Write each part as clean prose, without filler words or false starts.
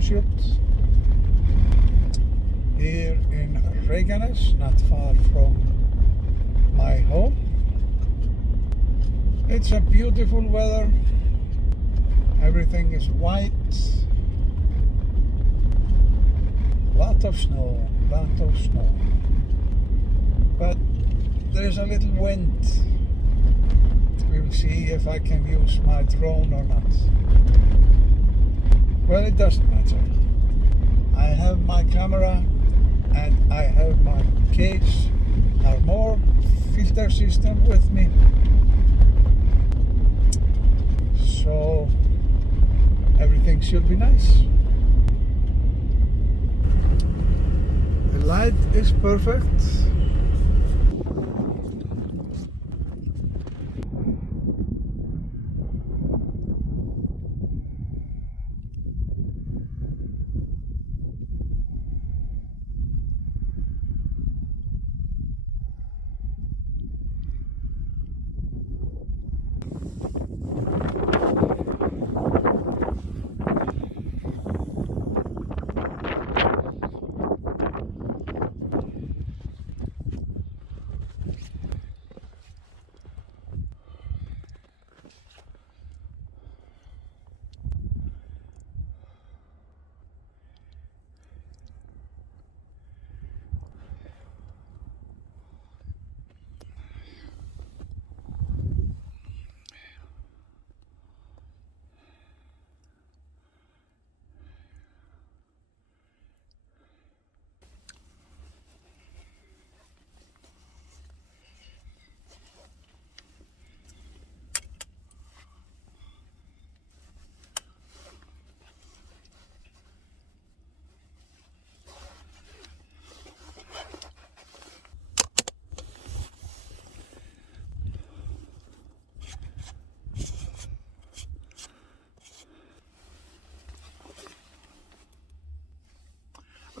shoot here in Reykjanes, not far from my home. It's a beautiful weather. Everything is white. Lot of snow. But there's a little wind. We will see if I can use my drone or not. Well, it doesn't matter. I have my camera and I have my KASE Armour filter system with me. So everything should be nice. The light is perfect.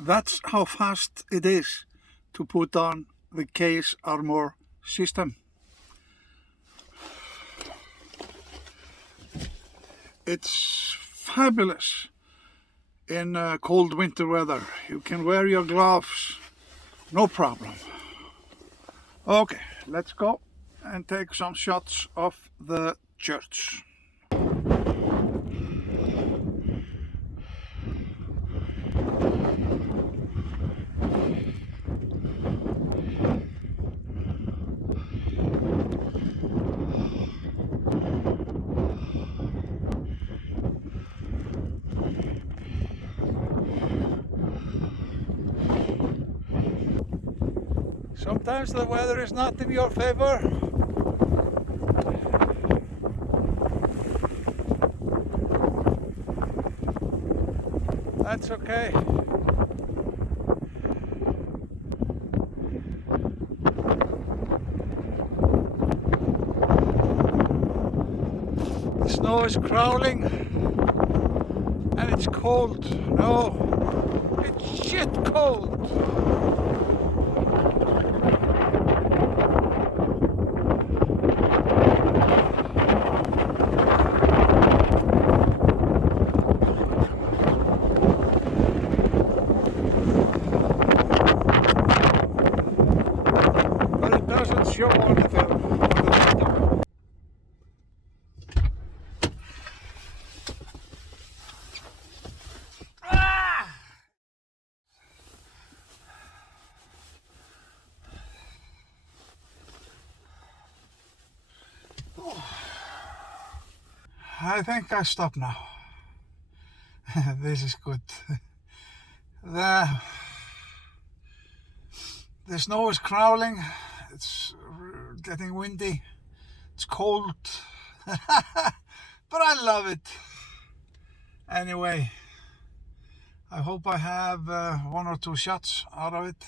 That's how fast it is to put on the KASE Armour system. It's fabulous in cold winter weather. You can wear your gloves, no problem. Okay, let's go and take some shots of the church. Sometimes the weather is not in your favor. That's okay. The snow is crawling and it's cold. No, it's shit cold. Show on the bottom. I think I stop now. This is good. The snow is crawling. It's getting windy, it's cold, but I love it. Anyway, I hope I have 1 or 2 shots out of it.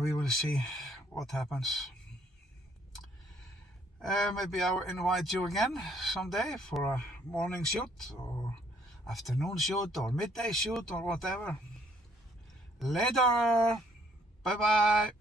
We will see what happens. Maybe I will invite you again someday for a morning shoot or afternoon shoot or midday shoot or whatever. Later, bye bye.